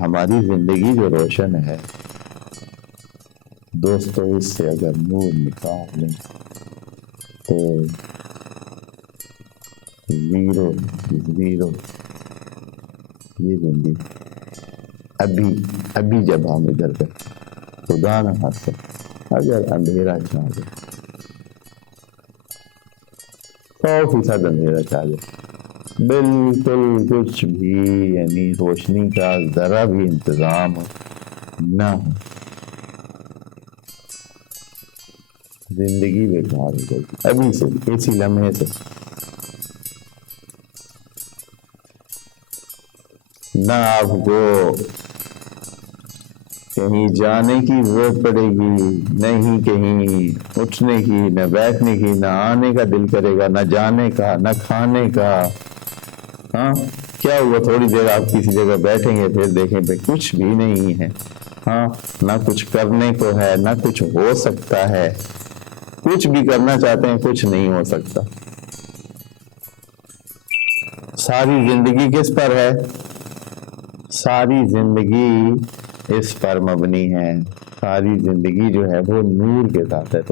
हमारी जिंदगी जो रोशन है दोस्तों, इससे अगर नूर निकाल लें तो जीरो जीरो ये जिंदगी। अभी जब हम इधर पे खुदा न खास्ता अगर अंधेरा छा जाए, 100% अंधेरा छा जाए, बिल्कुल कुछ भी यानी रोशनी का जरा भी इंतजाम ना हो, जिंदगी बेकार हो जाएगी। अभी से, इसी लम्हे से ना आपको कहीं जाने की जरूरत पड़ेगी, नहीं कहीं उठने की, न बैठने की, न आने का दिल करेगा, न जाने का, न खाने का। हाँ, क्या हुआ, थोड़ी देर आप किसी जगह बैठेंगे फिर देखें पे कुछ भी नहीं है। हाँ, ना कुछ करने को है, ना कुछ हो सकता है, कुछ भी करना चाहते हैं कुछ नहीं हो सकता। सारी जिंदगी किस पर है? सारी जिंदगी इस पर मबनी है, सारी जिंदगी जो है वो नूर के साथ है। तो